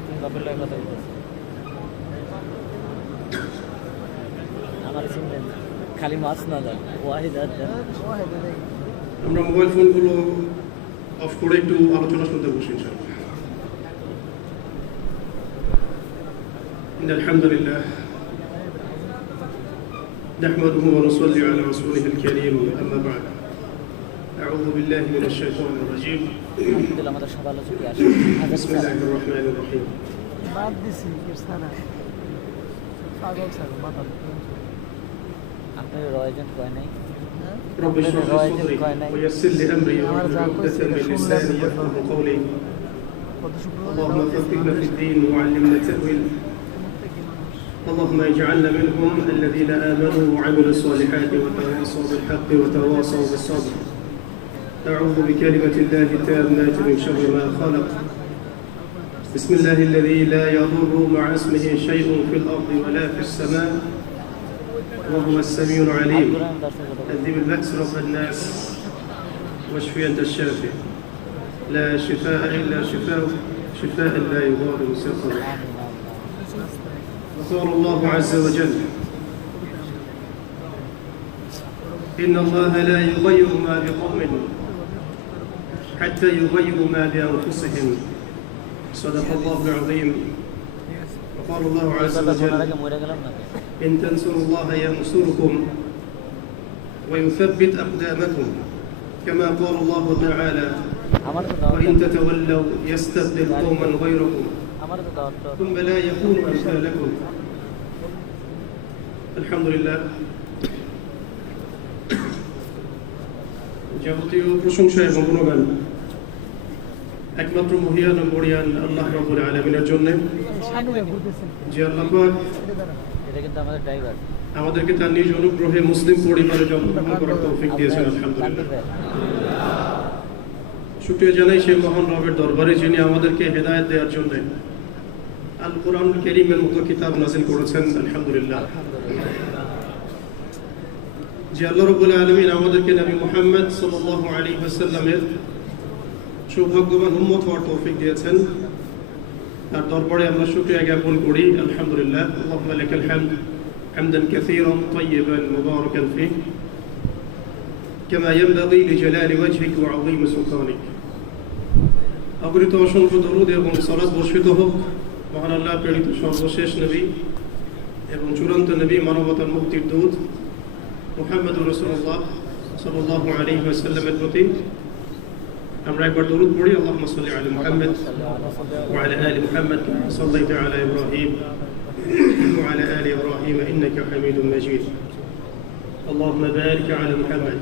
আপনি বাপের লগে কথা বলতেছেন আমার চিনলেন না। খালি মাছ না যান ওয়াহিদ আর যান আমরা মোবাইল ফোনগুলো অফ করে একটু আলোচনা শুনতে বসি ইনশাআল্লাহ إن الحمد لله نحمده ونصلي على رسوله الكريم أما بعد أعوذ بالله من الشيطان الرجيم আলহামদুলিল্লাহ আমাদের সব আলোচনা আসে হাজার بسم الله الرحمن الرحيم বাদ দিছি সারা পাগল স্যার মাথা আপনার র এজেন্ট কয় নাই رب اشرح لي صدري ويسر لي أمري واحلل عقدة من لساني يفقه قولي কত শুক্রবার اللهم فقهنا في الدين وعلمنا التأويل اللهم اجعلنا منهم الذين آمنوا وعملوا الصالحات وتواصوا بالحق وتواصوا بالصبر أعوذ بكلمة الله التامة من شر ما خلق. بسم الله الذي لا يضر مع اسمه شيء في الأرض ولا في السماء وهو السميع العليم. أذب البأس رب الناس واشفي أنت الشافي. لا شفاء إلا شفاء شفاء لا يغادر سقما وقال الله عز وجل إن الله لا يغير ما بقوم حتى يغيروا ما بأنفسهم صدق الله العظيم وقال الله عز কথা শোনার وجل আগে মরে গেলাম না إن تنصروا الله ينصركم ويثبت أقدامكم كما قال الله تعالى আমার তো দাওয়াত وإن تتولوا يستبدل قوما غيركم আমার তো দাওয়াত তো ثم لا يكونوا أمثالكم الحمد لله যাবতীয় প্রশংসা এবং গুণগান একমাত্র মহিয়ান ও মরিয়ান আল্লাহ রবুল আলমিনের জন্য। যে আল্লাহ পাক। এটা কিন্তু আমাদের ড্রাইভার আমাদেরকে তার নিজ অনুগ্রহে মুসলিম পরিবারে জন্মগ্রহণ করার তৌফিক দিয়েছেন আলহামদুলিল্লাহ। শুক্রিয়া জানাই সেই মহান রবের দরবারে যিনি আমাদেরকে হেদায়ত দেওয়ার জন্য আল কোরআন কেরিমের মতো কিতাব নাজিল করেছেন আলহামদুলিল্লাহ। যে আল্লাহ রবুল্লাহ আলমিন আমাদেরকে নবী মোহাম্মদ সাল্লাল্লাহু আলী ওয়াসাল্লামের সৌভাগ্যবান উম্মত হওয়ার তৌফিক দিয়েছেন তার দরবারে আমরা শুক্রিয়া জ্ঞাপন করি আলহামদুলিল্লাহ আল্লাহুম্মা লাকাল হামদ হামদান কাসীরান তাইয়িবান মুবারাকান ফীহ كما ينبغي لجلال وجهك وعظيم سلطانك অগরিত অসংখ্য দরুদ এবং সলাৎ বর্ষিত হোক মহান আল্লাহ প্রেরিত সর্বশেষ নবী এবং চূড়ান্ত নবী মানবতার মুক্তির দূত মোহাম্মদ রসুল্লাহ সাল্লাহ আলী ওয়াসাল্লামের প্রতি আমরা একবার দরুদ পড়ি আল্লাহ সাল্লি আলী মোহাম্মদ وعلى آل محمد كما صليت على إبراهيم وعلى آل إبراهيم إنك حميد مجيد اللهم بارك على محمد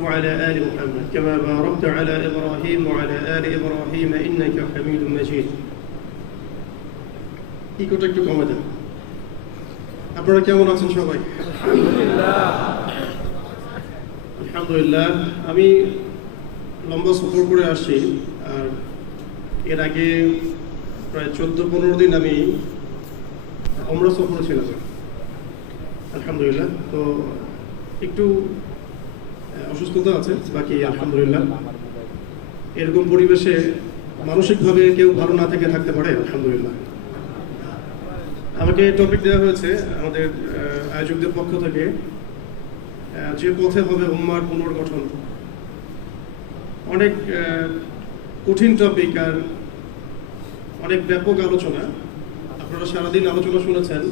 وعلى آل محمد كما باركت على إبراهيم وعلى آل إبراهيم إنك حميد مجيد ইকোটা একটু কমে দেন আপনারা কেমন আছেন সবাই আলহামদুলিল্লাহ আমি লম্বা সফর করে আসছি আর এর আগে প্রায় চোদ্দ পনেরো দিন আমি অমরা সফরে ছিলাম। আলহামদুলিল্লাহ, তো একটু অসুস্থতা আছে, বাকি আলহামদুলিল্লাহ। এরকম পরিবেশে মানসিকভাবে কেউ ভালো না থেকে থাকতে পারে, আলহামদুলিল্লাহ। আমাকে টপিক দেওয়া হয়েছে আমাদের আয়োজকদের পক্ষ থেকে যে পথে হবে উম্মার পুনর্গঠন। অনেক কঠিন টপিক আর অনেক ব্যাপক আলোচনা। আপনারা সারাদিন আলোচনা শুনেছেন।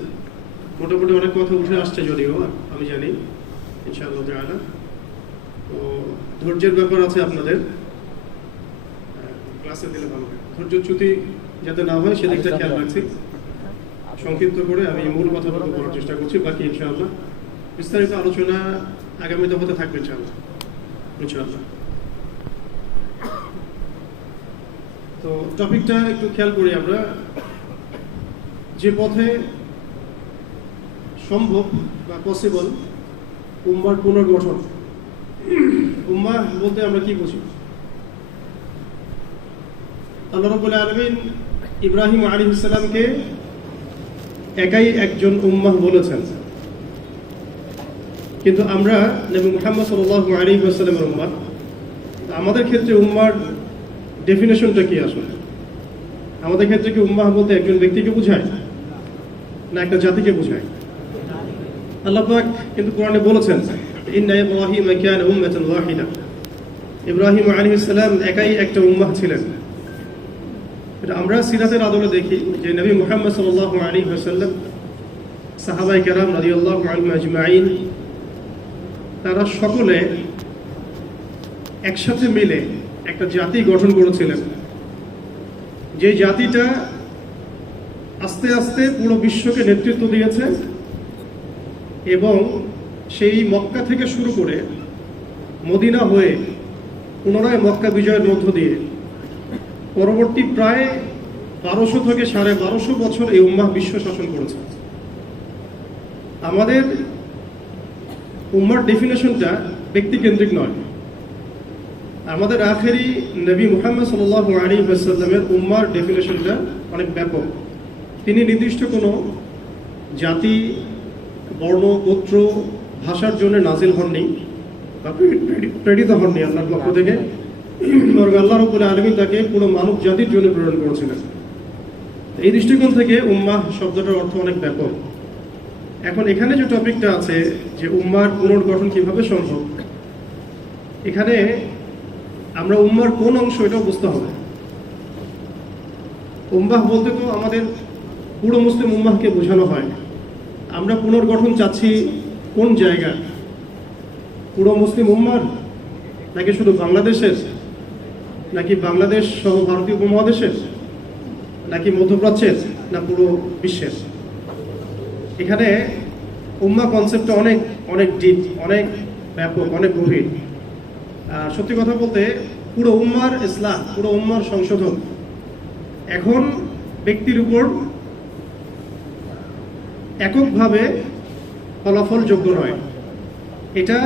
মোটামুটি অনেক কথা উঠে আসছে যদিও আমি জানি ইনশাআল্লাহ তাআলা। তো ধৈর্যের ব্যাপার আছে আপনাদের। ক্লাসে দিলে ভালো হয়। ধৈর্যচ্যুতি যাতে না হয় সেদিকটা খেয়াল রাখছি। সংক্ষিপ্ত করে আমি মূল কথাটুকু বলার চেষ্টা করছি। বাকি ইনশাআল্লাহ বিস্তারিত আলোচনা আগামীতে হতে থাকবে ইনশাআল্লাহ। ইনশাআল্লাহ। তো টপিকটা একটু খেয়াল করি আমরা। যে পথে সম্ভব বা পসিবল উম্মার পুনর্গঠন। উম্মা বলতে আমরা কি বুঝি? আল্লাহ রবুল্লা আলমিন ইব্রাহিম আলী ইসলামকে একাই একজন উম্মাহ বলেছেন। কিন্তু আমরা নবী মুহাম্মদ সাল্লাহ আলী আসসালামের উম্মাহ আমাদের ক্ষেত্রে উম্মার ডেফিনেশনটা কি আসলে? আমাদের ক্ষেত্রে কি উম্মাহ বলতে একজন ব্যক্তিকে বোঝায়? না একটা জাতিকে বোঝায়? আল্লাহ পাক কিন্তু কোরআনে বলেছেন, ইন্না ইব্রাহিম কানা উম্মাতান ওয়াহিদা। ইব্রাহিম আলাইহিস সালাম একাই একটা উম্মাহ ছিলেন। এটা আমরা সিরাতের আদলে দেখি যে নবী মুহাম্মদ সাল্লাল্লাহু আলাইহি ওয়াসাল্লাম সাহাবাই কেরাম রাদিয়াল্লাহু আনহুম আজমাইন, তারা সকলে একসাথে মিলে একটা জাতি গঠন করেছিলেন। যে জাতিটা আস্তে আস্তে পুরো বিশ্বকে নেতৃত্ব দিয়েছে এবং সেই মক্কা থেকে শুরু করে মদিনা হয়ে পুনরায় মক্কা বিজয়ের মধ্য দিয়ে পরবর্তী প্রায় বারোশো থেকে সাড়ে বারোশো বছর এই উম্মাহ বিশ্ব শাসন করেছে। আমাদের উম্মার ডেফিনেশনটা ব্যক্তিকেন্দ্রিক নয়। আমাদের আখেরি নবী মুহাম্মদ সাল্লাহ আলী ওয়াসাল্লামের উম্মার ডেফিনেশনটা অনেক ব্যাপক। তিনি নির্দিষ্ট কোনো জাতি, বর্ণ, গোত্র, ভাষার জন্য নাজিল হননি বা প্রেরি- প্রেরিত হননি আল্লাহর পক্ষ থেকে। বরং আল্লাহ রবুল আলমী তাকে পুরো মানব জাতির জন্য প্রেরণ করেছিলেন। এই দৃষ্টিকোণ থেকে উম্মাহ শব্দটার অর্থ অনেক ব্যাপক। এখন এখানে যে টপিকটা আছে যে উম্মার পুনর্গঠন কীভাবে সম্ভব, এখানে আমরা উম্মার কোন অংশ এটাও বুঝতে হবে। উম্মাহ বলতে তো আমাদের পুরো মুসলিম উম্মাহকে বোঝানো হয়। আমরা পুনর্গঠন চাচ্ছি কোন জায়গা? পুরো মুসলিম উম্মার নাকি শুধু বাংলাদেশের? নাকি বাংলাদেশ সহ ভারতীয় উপমহাদেশের? নাকি মধ্যপ্রাচ্যের? না পুরো বিশ্বের? এখানে উম্মা কনসেপ্টটা অনেক অনেক ডিপ অনেক ব্যাপক, অনেক গভীর। সত্যি কথা বলতে পুরো উম্মার ইসলাম, পুরো উম্মার সংশোধন। এখন ব্যক্তির উপর এককভাবে ফলাফল যোগ্য নয়। এটা